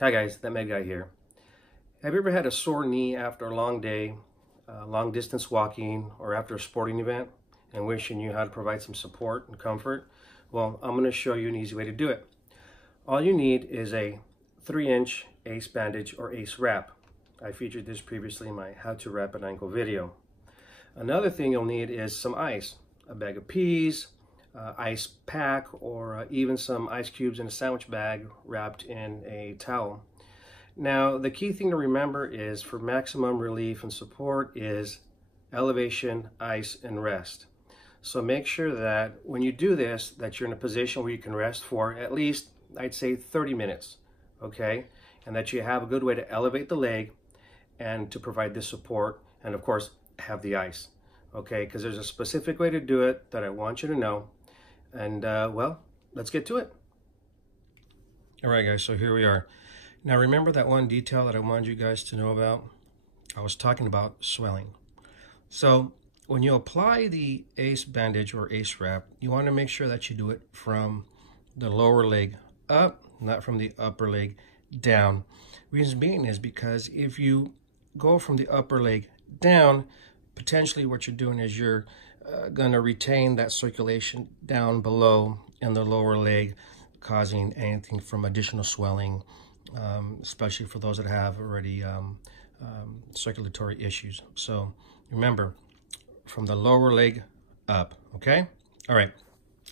Hi guys, that Med Guy here. Have you ever had a sore knee after a long day, long distance walking, or after a sporting event and wishing you how to provide some support and comfort? Well, I'm going to show you an easy way to do it. All you need is a 3-inch ACE bandage or ACE wrap. I featured this previously in my how to wrap an ankle video. Another thing you'll need is some ice, a bag of peas, ice pack, or even some ice cubes in a sandwich bag wrapped in a towel. Now, the key thing to remember is for maximum relief and support is elevation, ice, and rest. So make sure that when you do this, that you're in a position where you can rest for at least, I'd say 30 minutes, okay? And that you have a good way to elevate the leg and to provide this support, and of course, have the ice, okay? Because there's a specific way to do it that I want you to know. And well, let's get to it. All right, guys, so here we are. Now, remember that one detail that I wanted you guys to know about? I was talking about swelling. So when you apply the ACE bandage or ACE wrap, you want to make sure that you do it from the lower leg up, not from the upper leg down. Reason being is because if you go from the upper leg down, potentially what you're doing is you're going to retain that circulation down below in the lower leg, causing anything from additional swelling, especially for those that have already circulatory issues. So remember, from the lower leg up, okay? All right.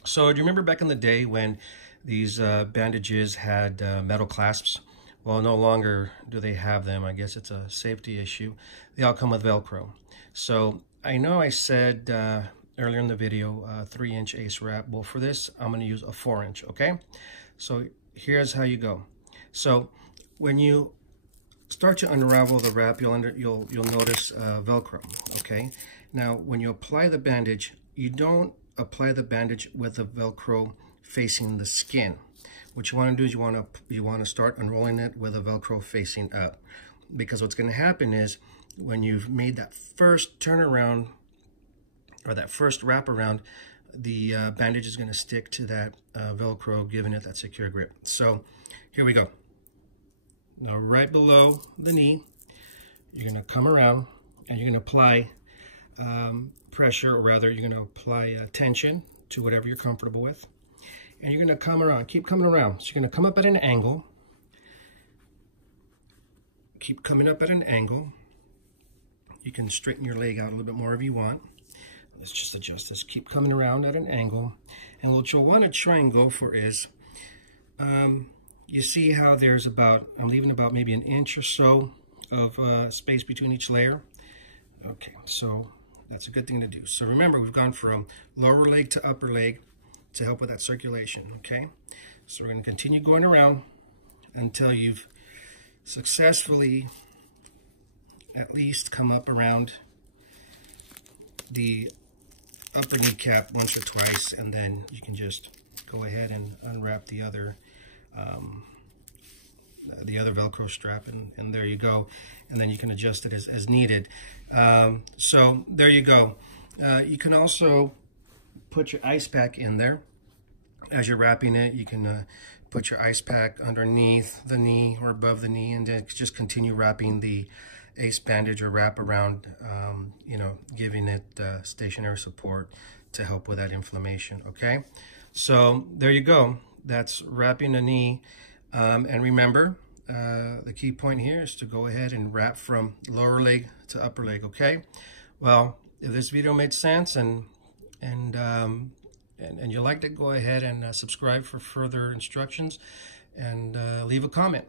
So do you remember back in the day when these bandages had metal clasps? Well, no longer do they have them. I guess it's a safety issue. They all come with velcro. So I know I said earlier in the video 3-inch ACE wrap. Well, for this, I'm going to use a 4-inch, okay? So here's how you go. So when you start to unravel the wrap, you'll notice velcro, okay? Now, when you apply the bandage, you don't apply the bandage with the velcro facing the skin. What you want to do is you want to start unrolling it with the velcro facing up, because what's going to happen is when you've made that first turnaround or that first wrap around, the bandage is going to stick to that velcro, giving it that secure grip. So here we go. Now, right below the knee, you're going to come around and you're going to apply pressure, or rather you're going to apply tension to whatever you're comfortable with. And you're going to come around, keep coming around. So you're going to come up at an angle, keep coming up at an angle. You can straighten your leg out a little bit more if you want. Let's just adjust this. Keep coming around at an angle. And what you'll want to try and go for is, you see how there's about, I'm leaving about maybe an inch or so of space between each layer. Okay, so that's a good thing to do. So remember, we've gone from lower leg to upper leg to help with that circulation, okay? So we're going to continue going around until you've successfully at least come up around the upper kneecap once or twice, and then you can just go ahead and unwrap the other velcro strap, and there you go. And then you can adjust it as needed. So there you go. You can also put your ice pack in there as you're wrapping it. You can put your ice pack underneath the knee or above the knee, and then just continue wrapping the ACE bandage or wrap around, giving it stationary support to help with that inflammation, okay? So there you go. That's wrapping a knee. And remember, the key point here is to go ahead and wrap from lower leg to upper leg, okay? Well, if this video made sense and you liked it, go ahead and subscribe for further instructions, and leave a comment.